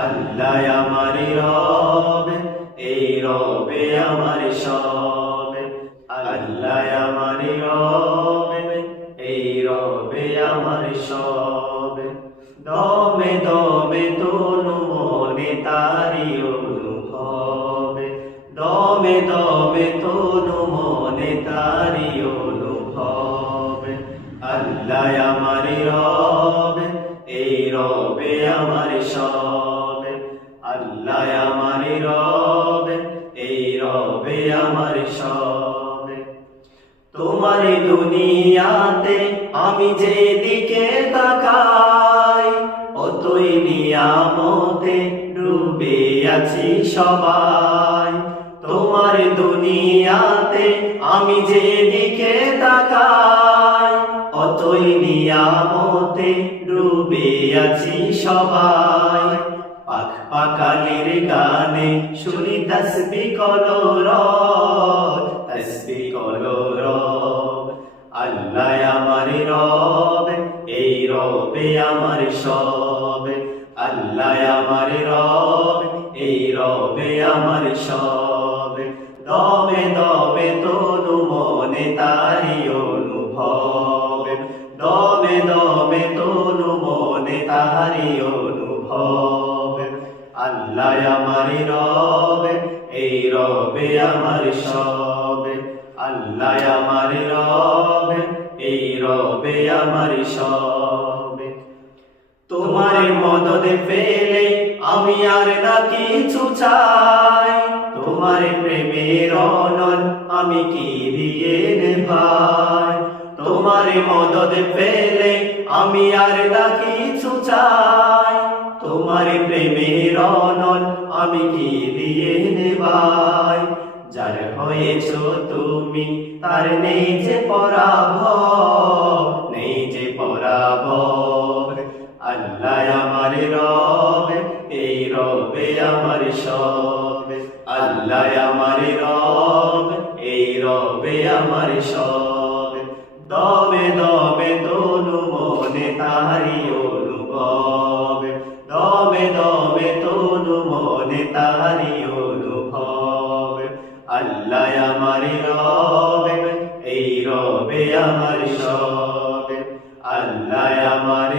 আল্লাহ আমার রব, এই রবে আমার সব। আল্লাহ আমার রব, এই রবে আমার সব। দমে দমে তনু মনে তারি অনুভব, দমে দমে তনু মনে তারি অনুভব। আল্লাহ আমার রব, এই রবে আমার সব। আল্লাহ আমার রব, এই রবে আমার সব। তোমার দুনিয়াতে আমি যেদিকে তাকাই, অতই নিয়ামতে ডুবে আছি সবাই। তোমার দুনিয়াতে আমি যেদিকে তাকাই, অতই নিয়ামতে ডুবে আছি সবাই। পাখ পাখালির গানে শুনি তসবিহ কলরব, তসবিহ কলরব। আল্লাহ আমার রব, এই রবে আমার সব। আল্লাহ আমার রব, এই রবে আমার সব। দমে দমে তনু মনে তারি অনুভব, দমে দমে তনু মনে তারি অনুভব। আল্লাহ আমার রব, এই রবে আমার সব। আল্লাহ আমার রব, এই রবে আমার সব। তোমার মদদ পেলে আমি আর না কিছু চাই, তোমার প্রেমের অনল আমি কি দিয়ে নেভাই। তোমার মদদ পেলে আমি আর না কিছু চাই, তোমার প্রেমের অনল আমি কি দিয়ে নেভাই। যার হয়েছ তুমি তার নেই যে পরাভব, নেই যে পরাভব। আল্লাহ আমার রব, এই রবে আমার সব। আল্লাহ আমার রব, এই রবে আমার সব। দমে দমে তনু মনে তারি অনুভব, দমে দমে তনু মনে তারি অনুভব। আল্লাহ আমার রব, এই রবে আমার সব। আল্লাহ আমার